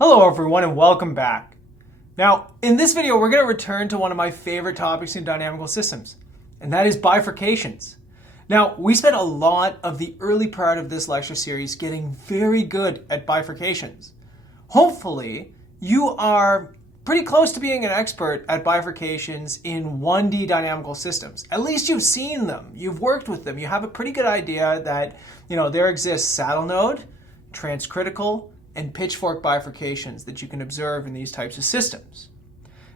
Hello everyone and welcome back. Now, in this video, we're going to return to one of my favorite topics in dynamical systems, and that is bifurcations. Now, we spent a lot of the early part of this lecture series getting very good at bifurcations. Hopefully, you are pretty close to being an expert at bifurcations in 1D dynamical systems. At least you've seen them, you've worked with them, you have a pretty good idea that, there exists saddle node, transcritical, and pitchfork bifurcations that you can observe in these types of systems.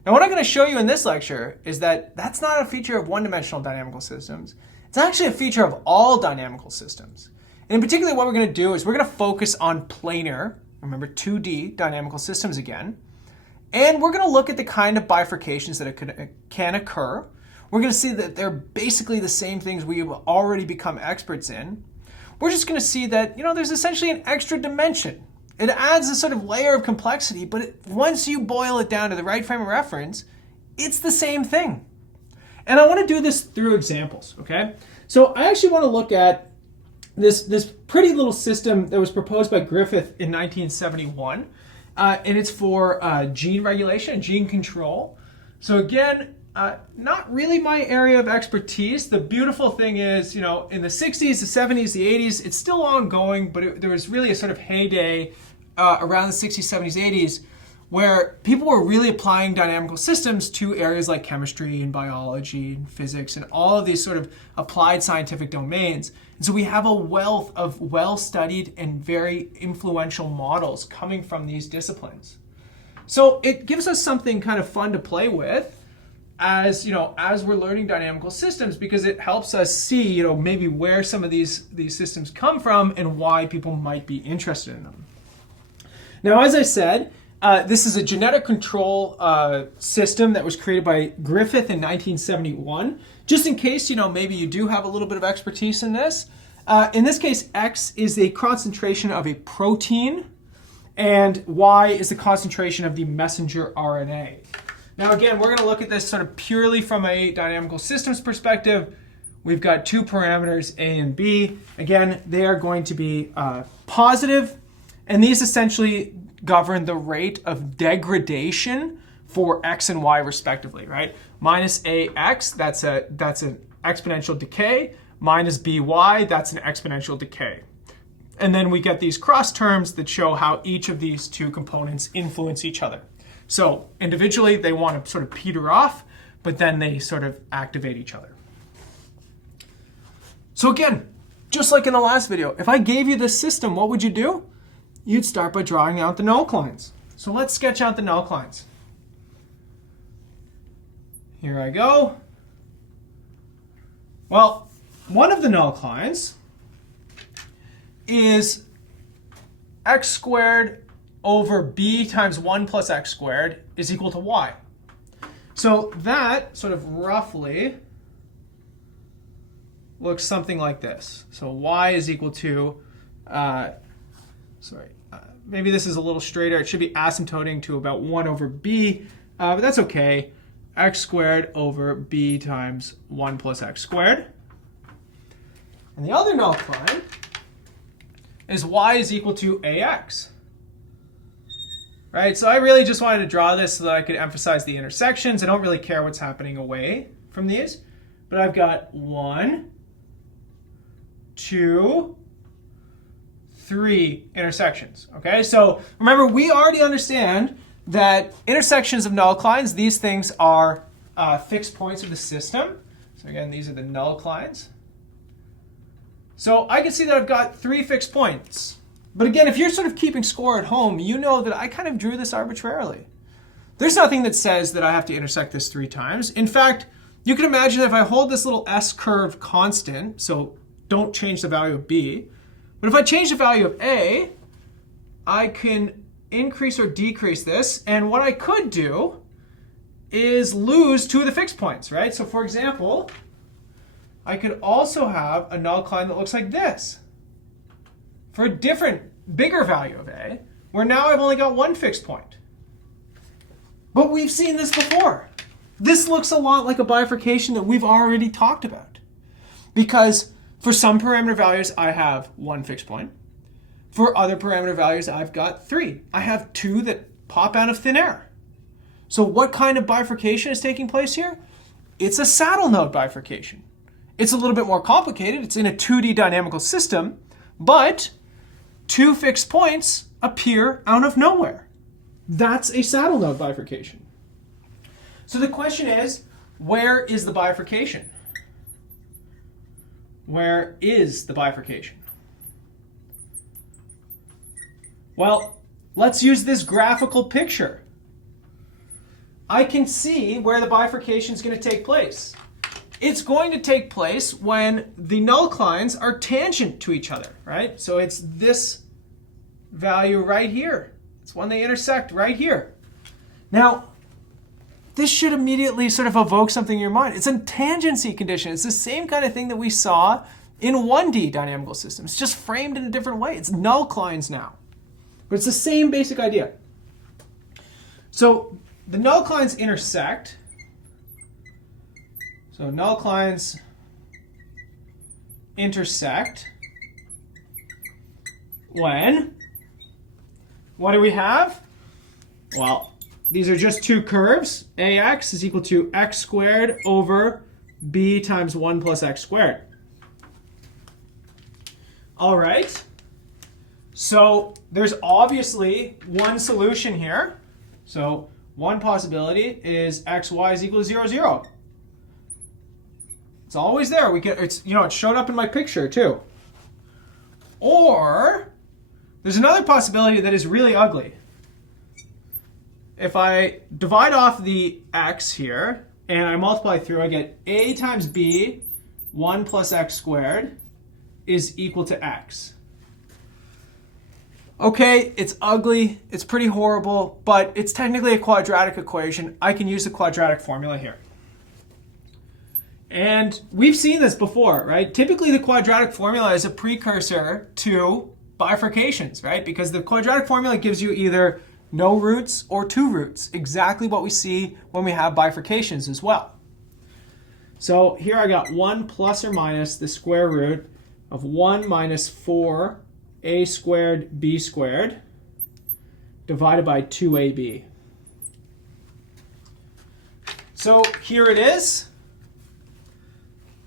Now, what I'm going to show you in this lecture is that that's not a feature of one-dimensional dynamical systems. It's actually a feature of all dynamical systems. And in particular, what we're going to do is we're going to focus on planar, remember 2D dynamical systems again, and we're going to look at the kind of bifurcations that can occur. We're going to see that they're basically the same things we've already become experts in. We're just going to see that, there's essentially an extra dimension. It adds a sort of layer of complexity, but once you boil it down to the right frame of reference, it's the same thing. And I want to do this through examples, okay? So I actually want to look at this pretty little system that was proposed by Griffith in 1971, and it's for gene regulation, gene control. So again, not really my area of expertise. The beautiful thing is, in the 60s, the 70s, the 80s, it's still ongoing, but there was really a sort of heyday around the 60s, 70s, 80s, where people were really applying dynamical systems to areas like chemistry and biology and physics and all of these sort of applied scientific domains. And so we have a wealth of well-studied and very influential models coming from these disciplines. So it gives us something kind of fun to play with as we're learning dynamical systems, because it helps us see, maybe where some of these systems come from and why people might be interested in them. Now, as I said, this is a genetic control system that was created by Griffith in 1971. Just in case, maybe you do have a little bit of expertise in this. In this case, X is a concentration of a protein, and Y is the concentration of the messenger RNA. Now, again, we're going to look at this sort of purely from a dynamical systems perspective. We've got two parameters, A and B. Again, they are going to be positive, and these essentially govern the rate of degradation for X and Y respectively, right? Minus AX, that's an exponential decay. Minus BY, that's an exponential decay. And then we get these cross terms that show how each of these two components influence each other. So individually, they want to sort of peter off, but then they sort of activate each other. So again, just like in the last video, if I gave you this system, what would you do? You'd start by drawing out the null lines. So let's sketch out the null lines. Here I go. Well, one of the null lines is x squared over b times 1 plus x squared is equal to y. So that sort of roughly looks something like this. So y is equal to, maybe this is a little straighter. It should be asymptoting to about 1 over b, but that's okay. X squared over b times 1 plus x squared. And the other null line is y is equal to ax. Right, so I really just wanted to draw this so that I could emphasize the intersections. I don't really care what's happening away from these, but I've got 1, 2, 3 intersections. Okay, so remember, we already understand that intersections of null lines, these things are fixed points of the system. So again, these are the null lines. So I can see that I've got 3 fixed points. But again, if you're sort of keeping score at home, you know that I kind of drew this arbitrarily. There's nothing that says that I have to intersect this 3 times. In fact, you can imagine that if I hold this little S-curve constant, so don't change the value of B, but if I change the value of A, I can increase or decrease this. And what I could do is lose 2 of the fixed points, right? So for example, I could also have a null line that looks like this for a different, bigger value of A, where now I've only got 1 fixed point. But we've seen this before. This looks a lot like a bifurcation that we've already talked about. Because for some parameter values, I have 1 fixed point. For other parameter values, I've got 3. I have 2 that pop out of thin air. So what kind of bifurcation is taking place here? It's a saddle node bifurcation. It's a little bit more complicated. It's in a 2D dynamical system, but 2 fixed points appear out of nowhere. That's a saddle node bifurcation. So the question is, where is the bifurcation? Where is the bifurcation? Well, let's use this graphical picture. I can see where the bifurcation is going to take place. It's going to take place when the null clines are tangent to each other, right? So it's this value right here. It's when they intersect right here. Now, this should immediately sort of evoke something in your mind. It's a tangency condition. It's the same kind of thing that we saw in 1D dynamical systems. It's just framed in a different way. It's null clines now. But it's the same basic idea. So the null clines intersect. So null clines intersect when, what do we have? Well, these are just 2 curves. AX is equal to x squared over b times 1 plus x squared. All right. So there's obviously one solution here. So one possibility is xy is equal to 0, 0. It's always there. It showed up in my picture too. Or there's another possibility that is really ugly. If I divide off the x here and I multiply through, I get a times b 1 plus x squared is equal to x. Okay, it's ugly, it's pretty horrible, but it's technically a quadratic equation. I can use the quadratic formula here. And we've seen this before, right? Typically the quadratic formula is a precursor to bifurcations, right? Because the quadratic formula gives you either no roots or 2 roots, exactly what we see when we have bifurcations as well. So here I got 1 plus or minus the square root of 1 minus 4a squared b squared divided by 2ab. So here it is.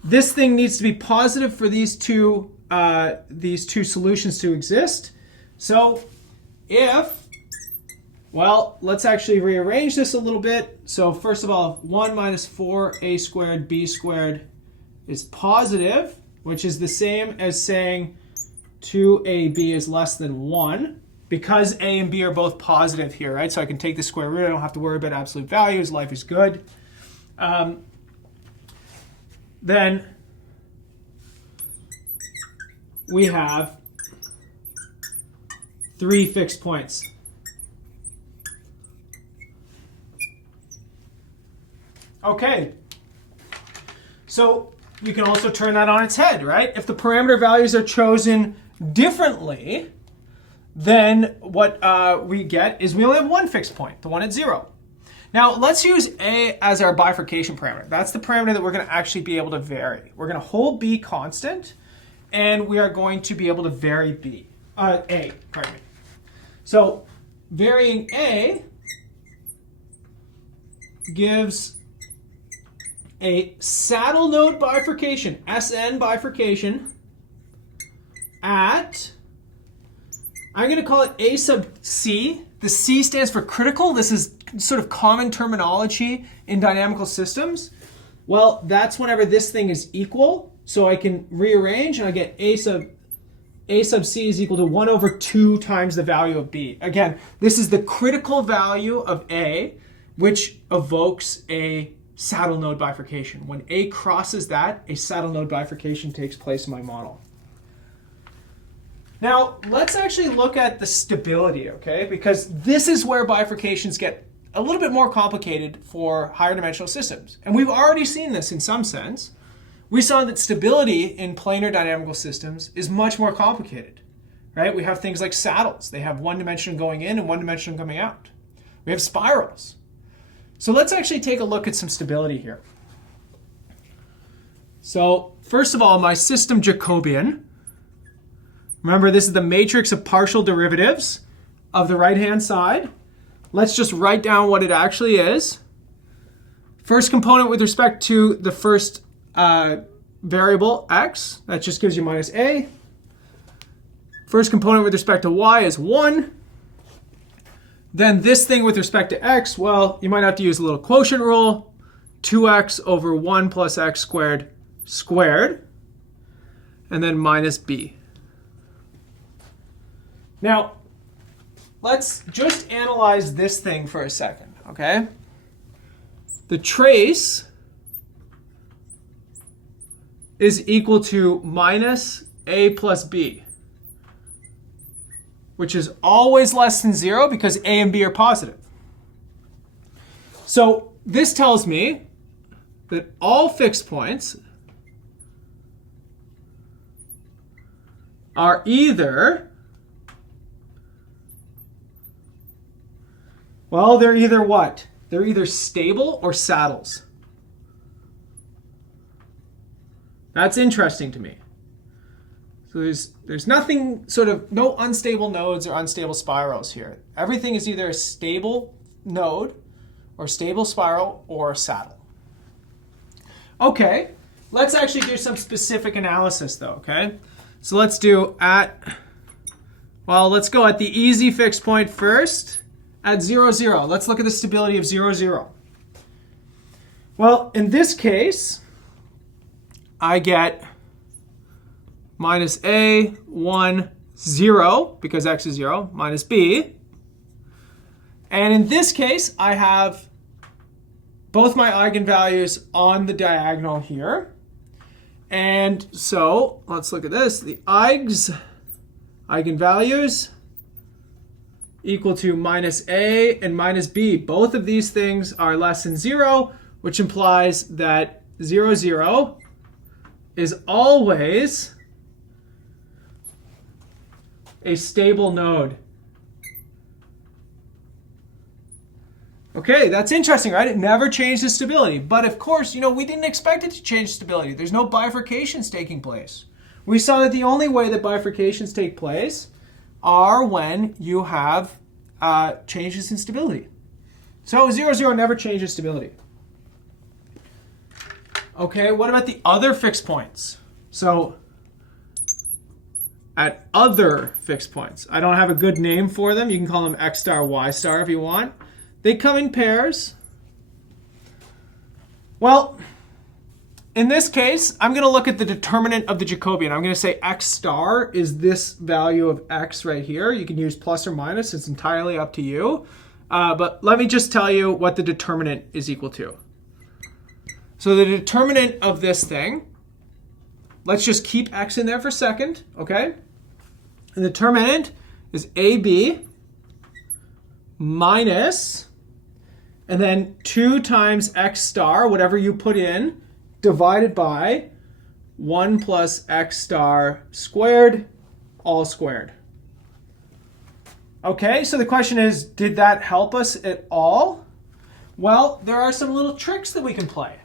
This thing needs to be positive for these two solutions to exist. So let's actually rearrange this a little bit. So first of all, 1 minus 4a squared b squared is positive, which is the same as saying 2ab is less than 1, because a and b are both positive here, right? So I can take the square root. I don't have to worry about absolute values. Life is good. Then we have 3 fixed points. Okay, so you can also turn that on its head, right? If the parameter values are chosen differently, then what we get is we only have 1 fixed point, the one at 0. Now let's use a as our bifurcation parameter. That's the parameter that we're going to actually be able to vary. We're going to hold b constant, and we are going to be able to vary a. Pardon me. So varying a gives a saddle node bifurcation, SN bifurcation, at, I'm going to call it a sub c. The c stands for critical. This is sort of common terminology in dynamical systems. Well, that's whenever this thing is equal. So I can rearrange and I get a sub c is equal to 1 over 2 times the value of b. Again, this is the critical value of a, which evokes a saddle node bifurcation. When a crosses that, a saddle node bifurcation takes place in my model. Now, let's actually look at the stability, okay? Because this is where bifurcations get a little bit more complicated for higher dimensional systems. And we've already seen this in some sense. We saw that stability in planar dynamical systems is much more complicated, right? We have things like saddles. They have one dimension going in and one dimension coming out. We have spirals. So let's actually take a look at some stability here. So first of all, my system Jacobian Remember, this is the matrix of partial derivatives of the right-hand side. Let's just write down what it actually is. First component with respect to the first variable, x, that just gives you minus a. First component with respect to y is 1. Then this thing with respect to x, well, you might have to use a little quotient rule. 2x over 1 plus x squared squared. And then minus b. Now, let's just analyze this thing for a second, okay? The trace is equal to minus a plus b, which is always less than 0 because a and b are positive. So this tells me that all fixed points are either, well, they're either what? They're either stable or saddles. That's interesting to me. So there's nothing, sort of, no unstable nodes or unstable spirals here. Everything is either a stable node or stable spiral or a saddle. Okay, let's actually do some specific analysis though, okay? So let's do let's go at the easy fixed point first at 0, 0. Let's look at the stability of 0, 0. Well, in this case, I get minus a, 1, 0, because x is 0, minus b. And in this case, I have both my eigenvalues on the diagonal here. And so let's look at this. The eigenvalues equal to minus a and minus b. Both of these things are less than 0, which implies that 0, 0 is always a stable node. Okay, that's interesting, right? It never changes stability. But of course, we didn't expect it to change stability. There's no bifurcations taking place. We saw that the only way that bifurcations take place are when you have changes in stability. So 0, 0 never changes stability. Okay, what about the other fixed points? So at other fixed points, I don't have a good name for them. You can call them x star, y star if you want. They come in pairs. Well, in this case, I'm going to look at the determinant of the Jacobian. I'm going to say x star is this value of x right here. You can use plus or minus. It's entirely up to you. But let me just tell you what the determinant is equal to. So the determinant of this thing, let's just keep x in there for a second, okay? The determinant is ab minus, and then 2 times x star, whatever you put in, divided by 1 plus x star squared, all squared. Okay, so the question is, did that help us at all? Well, there are some little tricks that we can play.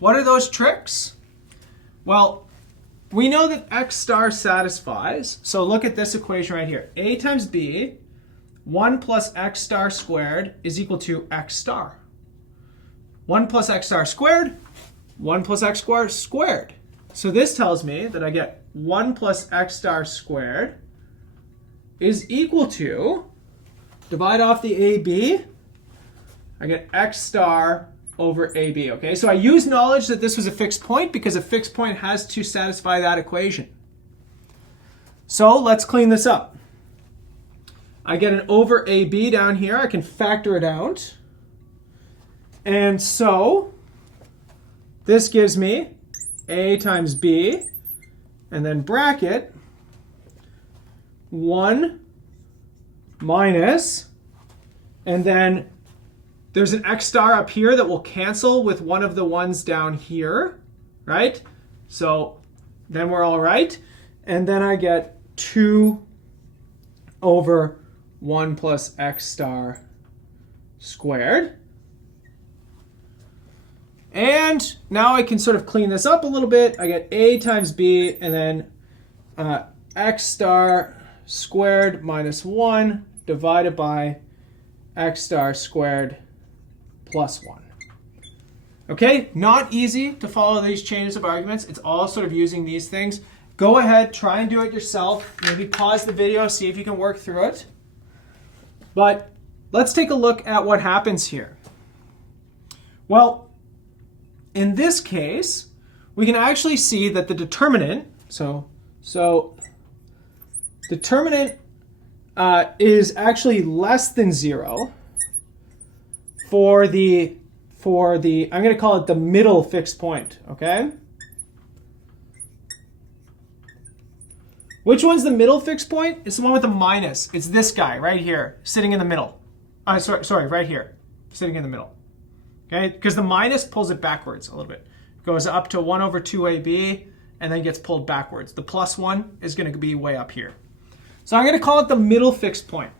What are those tricks? Well, we know that x star satisfies, so look at this equation right here. A times b, 1 plus x star squared is equal to x star. 1 plus x star squared, 1 plus x squared squared. So this tells me that I get 1 plus x star squared is equal to, divide off the ab, I get x star over ab. Okay, so I use knowledge that this was a fixed point because a fixed point has to satisfy that equation. So let's clean this up. I get an over ab down here. I can factor it out. And so this gives me a times b, and then bracket 1 minus, and then there's an x star up here that will cancel with one of the ones down here, right? So then we're all right. And then I get 2 over 1 plus x star squared. And now I can sort of clean this up a little bit. I get a times b, and then x star squared minus 1 divided by x star squared plus 1. Okay, not easy to follow these chains of arguments. It's all sort of using these things. Go ahead, try and do it yourself. Maybe pause the video, see if you can work through it. But let's take a look at what happens here. Well, in this case, we can actually see that the determinant, so determinant is actually less than 0 for the, I'm going to call it the middle fixed point, okay? Which one's the middle fixed point? It's the one with the minus. It's this guy right here, sitting in the middle. Sorry, right here, sitting in the middle. Okay, because the minus pulls it backwards a little bit. Goes up to 1 over 2ab, and then gets pulled backwards. The plus 1 is going to be way up here. So I'm going to call it the middle fixed point.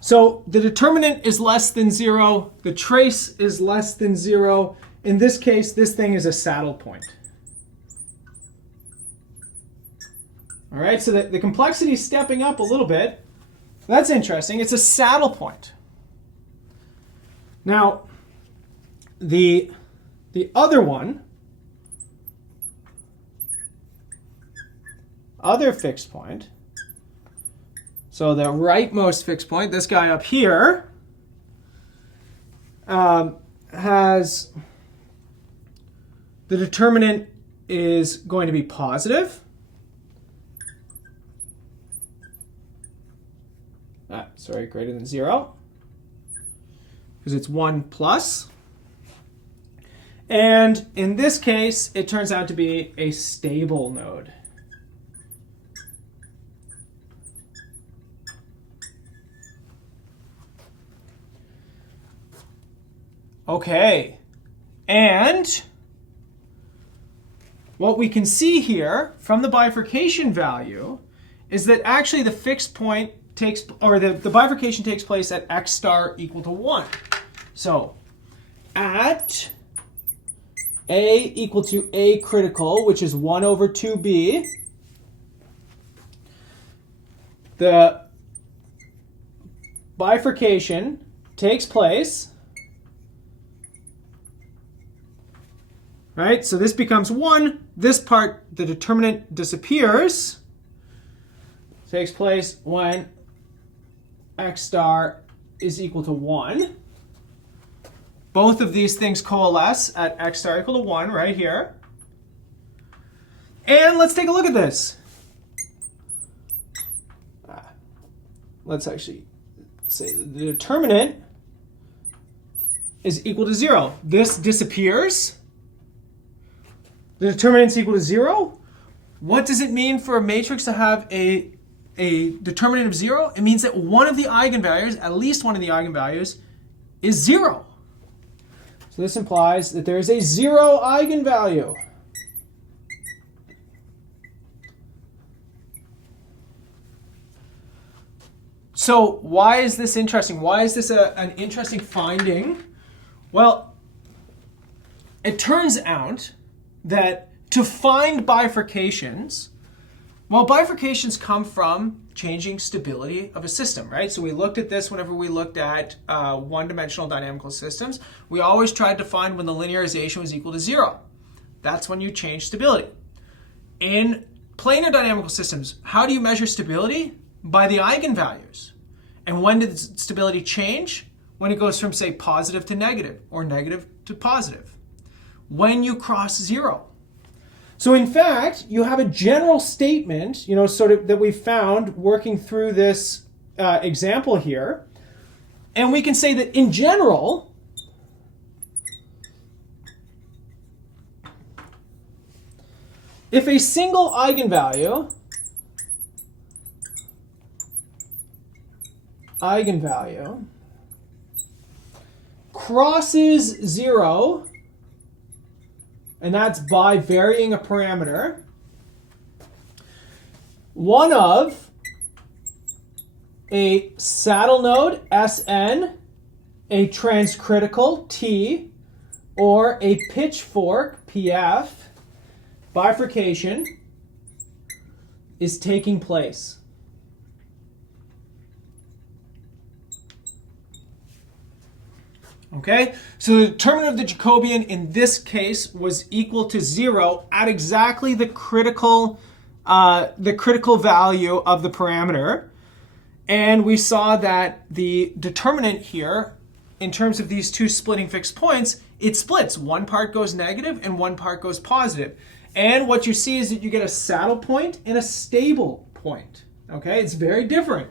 So the determinant is less than 0. The trace is less than 0. In this case, this thing is a saddle point. All right, so the complexity is stepping up a little bit. That's interesting. It's a saddle point. Now, the other one, other fixed point, so the rightmost fixed point, this guy up here, has the determinant is going to be positive. Greater than 0, because it's 1 plus. And in this case, it turns out to be a stable node. Okay, and what we can see here from the bifurcation value is that actually the fixed point the bifurcation takes place at x star equal to 1. So at a equal to a critical, which is 1 over 2b, the bifurcation takes place, right? So this becomes 1. This part, the determinant disappears. Takes place when x star is equal to 1. Both of these things coalesce at x star equal to 1 right here. And let's take a look at this. Let's actually say the determinant is equal to 0. This disappears. The determinant is equal to 0. What does it mean for a matrix to have a determinant of 0? It means that one of the eigenvalues, at least one of the eigenvalues, is 0. So this implies that there is a 0 eigenvalue. So why is this interesting? Why is this an interesting finding? Well, it turns out that to find bifurcations, well, bifurcations come from changing stability of a system, right? So we looked at this whenever we looked at one-dimensional dynamical systems. We always tried to find when the linearization was equal to 0. That's when you change stability. In planar dynamical systems, how do you measure stability? By the eigenvalues. And when did stability change? When it goes from, say, positive to negative, or negative to positive. When you cross 0. So in fact, you have a general statement, sort of that we found working through this example here. And we can say that in general, if a single eigenvalue crosses 0, and that's by varying a parameter, one of a saddle node, Sn, a transcritical, T, or a pitchfork, PF, bifurcation is taking place. Okay, so the determinant of the Jacobian in this case was equal to 0 at exactly the critical value of the parameter. And we saw that the determinant here, in terms of these two splitting fixed points, it splits. One part goes negative and one part goes positive. And what you see is that you get a saddle point and a stable point. Okay, it's very different.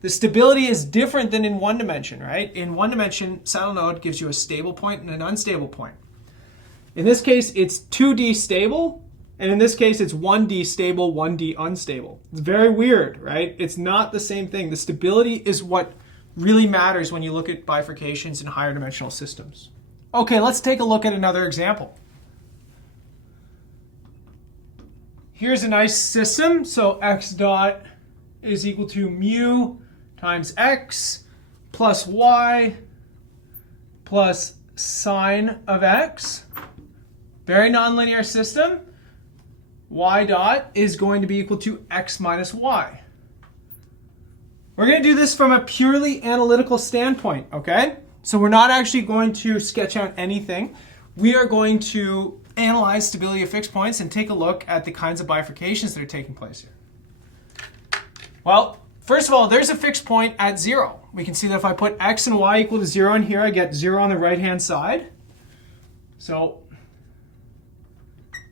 The stability is different than in one dimension, right? In one dimension, saddle node gives you a stable point and an unstable point. In this case, it's 2D stable, and in this case, it's 1D stable, 1D unstable. It's very weird, right? It's not the same thing. The stability is what really matters when you look at bifurcations in higher dimensional systems. Okay, let's take a look at another example. Here's a nice system. So x dot is equal to mu times x plus y plus sine of x. Very nonlinear system. Y dot is going to be equal to x minus y. We're going to do this from a purely analytical standpoint, okay? So we're not actually going to sketch out anything. We are going to analyze stability of fixed points and take a look at the kinds of bifurcations that are taking place here. Well, first of all, there's a fixed point at 0. We can see that if I put x and y equal to 0 in here, I get 0 on the right-hand side. So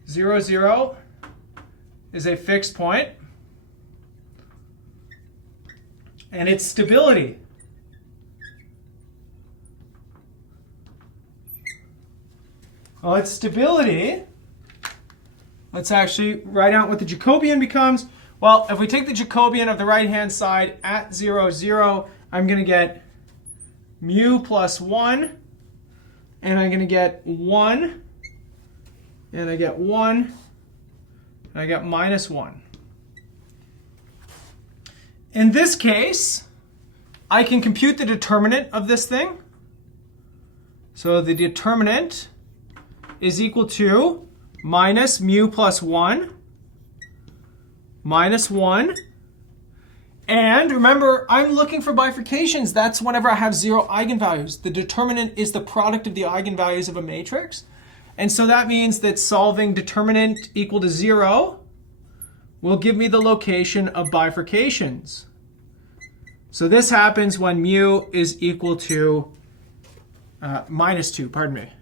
0, 0 is a fixed point. And its stability. Well, its stability, let's actually write out what the Jacobian becomes. Well, if we take the Jacobian of the right-hand side at 0, 0, I'm going to get mu plus 1, and I'm going to get 1, and I get 1, and I get minus 1. In this case, I can compute the determinant of this thing. So the determinant is equal to minus mu plus 1 minus 1. And remember, I'm looking for bifurcations. That's whenever I have 0 eigenvalues. The determinant is the product of the eigenvalues of a matrix. And so that means that solving determinant equal to 0 will give me the location of bifurcations. So this happens when mu is equal to minus 2, pardon me.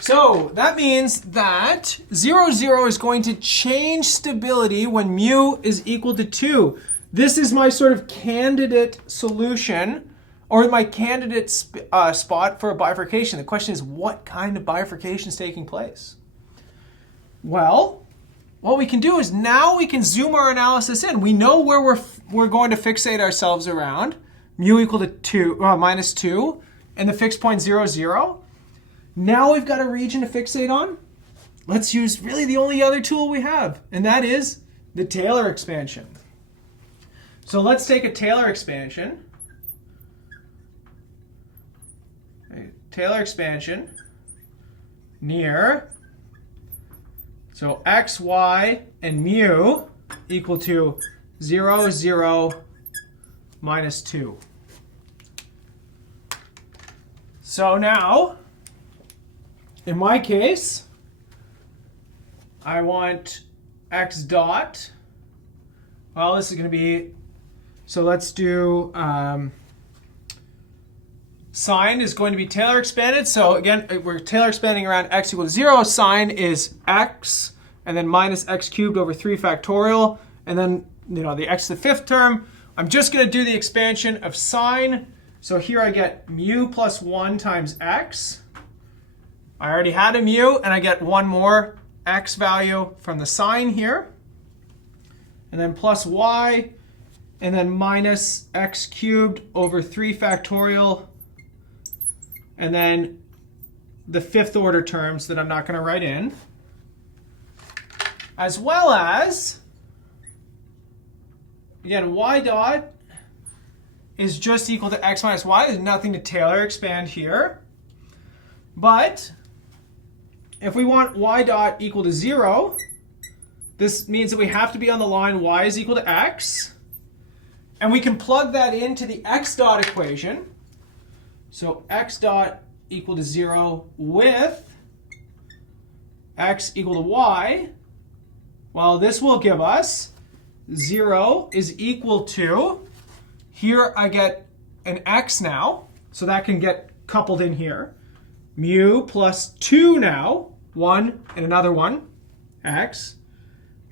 So that means that 0, 0 is going to change stability when mu is equal to 2. This is my sort of candidate solution, or my candidate spot for a bifurcation. The question is, what kind of bifurcation is taking place? Well, what we can do is now we can zoom our analysis in. We know where we're going to fixate ourselves around, mu equal to minus 2, and the fixed point 0, 0. Now we've got a region to fixate on. Let's use really the only other tool we have, and that is the Taylor expansion. So let's take a Taylor expansion. Taylor expansion near, so x, y, and mu equal to 0, 0, minus 2. So now, in my case, I want x dot. Well, this is going to be, so let's do, sine is going to be Taylor expanded. So again, we're Taylor expanding around x equal to 0. Sine is x, and then minus x cubed over 3 factorial. And then, the x to the 5th term. I'm just going to do the expansion of sine. So here I get mu plus 1 times x. I already had a mu, and I get one more x value from the sine here. And then plus y, and then minus x cubed over 3 factorial. And then the 5th order terms that I'm not going to write in. As well as, again, y dot is just equal to x minus y. There's nothing to Taylor expand here. But if we want y dot equal to 0, this means that we have to be on the line y is equal to x. And we can plug that into the x dot equation. So x dot equal to 0 with x equal to y. Well, this will give us 0 is equal to, here I get an x now, so that can get coupled in here. Mu plus 2 now, 1 and another 1, x,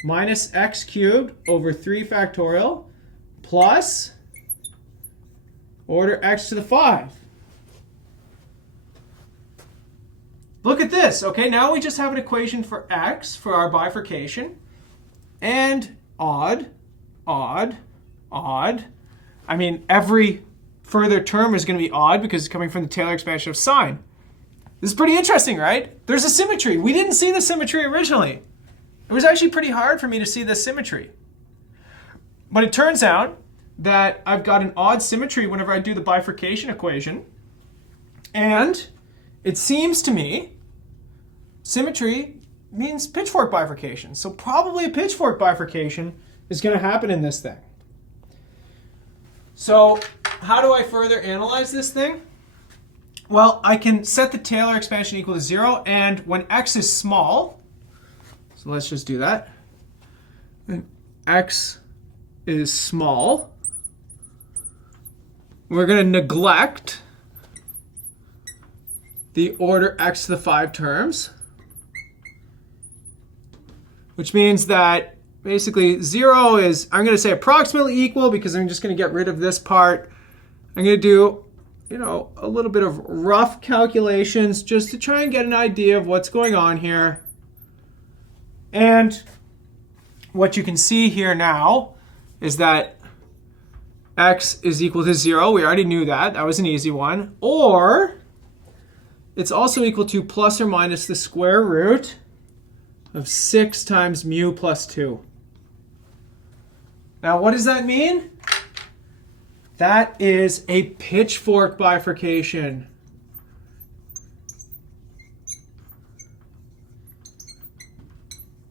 minus x cubed over 3 factorial plus order x to the 5. Look at this. Okay, now we just have an equation for x for our bifurcation. And odd, odd, odd. I mean, every further term is going to be odd because it's coming from the Taylor expansion of sine. This is pretty interesting, right? There's a symmetry. We didn't see the symmetry originally. It was actually pretty hard for me to see this symmetry. But it turns out that I've got an odd symmetry whenever I do the bifurcation equation. And it seems to me symmetry means pitchfork bifurcation. So probably a pitchfork bifurcation is going to happen in this thing. So how do I further analyze this thing? Well, I can set the Taylor expansion equal to 0. And when x is small, so let's just do that. When x is small, we're going to neglect the order x to the 5 terms, which means that basically 0 is, I'm going to say approximately equal because I'm just going to get rid of this part. I'm going to do, a little bit of rough calculations just to try and get an idea of what's going on here. And what you can see here now is that x is equal to 0. We already knew that. That was an easy one. Or it's also equal to plus or minus the square root of 6 times mu plus 2. Now, what does that mean? That is a pitchfork bifurcation.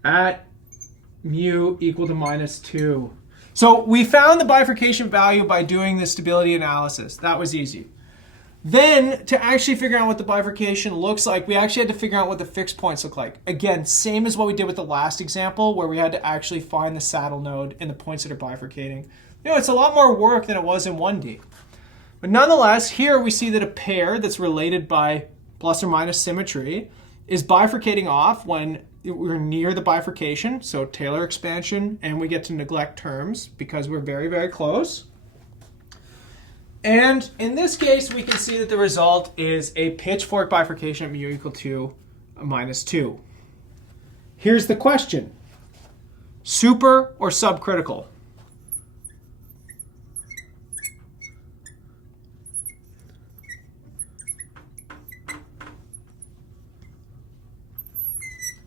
At mu equal to minus 2. So we found the bifurcation value by doing the stability analysis. That was easy. Then, to actually figure out what the bifurcation looks like, we actually had to figure out what the fixed points look like. Again, same as what we did with the last example, where we had to actually find the saddle node and the points that are bifurcating. It's a lot more work than it was in 1D. But nonetheless, here we see that a pair that's related by plus or minus symmetry is bifurcating off when we're near the bifurcation, so Taylor expansion, and we get to neglect terms because we're very, very close. And in this case, we can see that the result is a pitchfork bifurcation at mu equal to minus 2. Here's the question. Super or subcritical?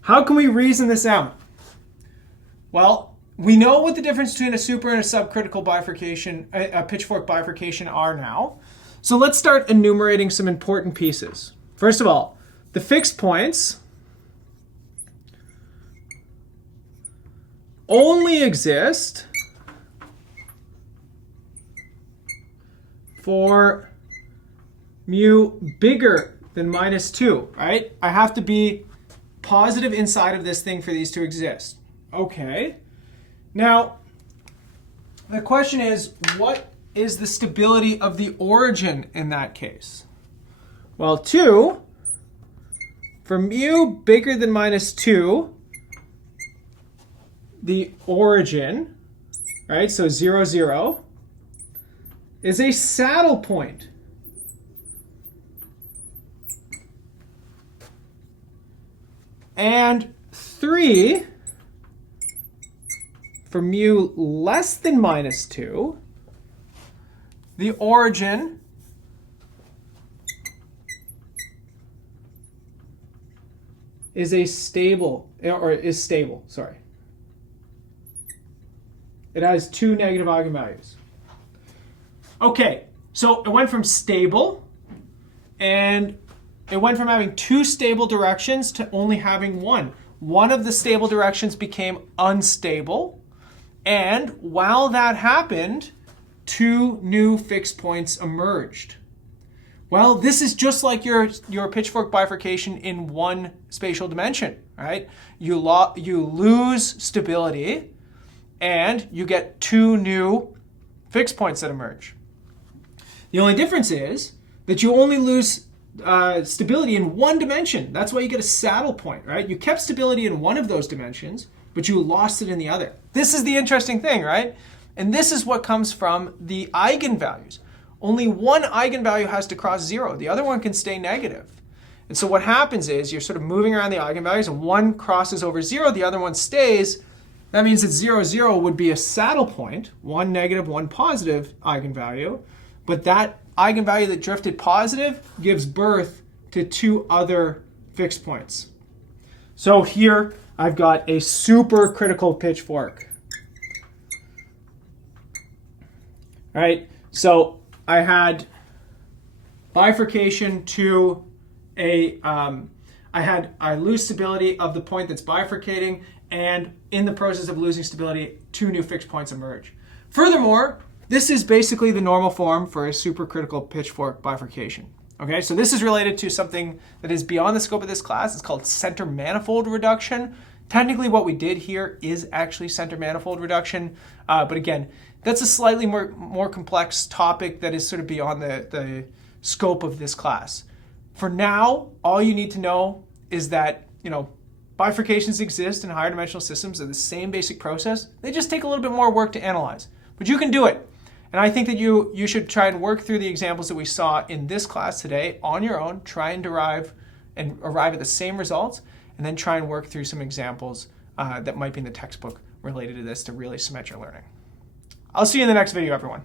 How can we reason this out? Well, we know what the difference between a super and a subcritical bifurcation, a pitchfork bifurcation are now. So let's start enumerating some important pieces. First of all, the fixed points only exist for mu bigger than minus 2, right? I have to be positive inside of this thing for these to exist. Okay. Now, the question is, what is the stability of the origin in that case? Well, 2, for mu bigger than minus 2, the origin, right, so 0, 0, is a saddle point. And 3, for mu less than minus 2, the origin is a stable, or is stable, sorry. It has 2 negative eigenvalues. Okay, so it went from stable and it went from having two stable directions to only having one. One of the stable directions became unstable. And while that happened, two new fixed points emerged. Well, this is just like your pitchfork bifurcation in one spatial dimension, right? You lose stability and you get two new fixed points that emerge. The only difference is that you only lose stability in one dimension. That's why you get a saddle point, right? You kept stability in one of those dimensions, but you lost it in the other. This is the interesting thing, right? And this is what comes from the eigenvalues. Only one eigenvalue has to cross 0. The other one can stay negative. And so what happens is you're sort of moving around the eigenvalues, and one crosses over 0, the other one stays. That means that 0, 0 would be a saddle point, one negative, one positive eigenvalue. But that eigenvalue that drifted positive gives birth to two other fixed points. So here I've got a supercritical pitchfork. All right, so I had bifurcation to I lose stability of the point that's bifurcating, and in the process of losing stability, two new fixed points emerge. Furthermore, this is basically the normal form for a supercritical pitchfork bifurcation. Okay, so this is related to something that is beyond the scope of this class. It's called center manifold reduction. Technically, what we did here is actually center manifold reduction, but again, that's a slightly more complex topic that is sort of beyond the scope of this class. For now, all you need to know is that, bifurcations exist in higher dimensional systems. They're the same basic process. They just take a little bit more work to analyze, but you can do it. And I think that you should try and work through the examples that we saw in this class today on your own, try and derive and arrive at the same results, and then try and work through some examples that might be in the textbook related to this to really cement your learning. I'll see you in the next video, everyone.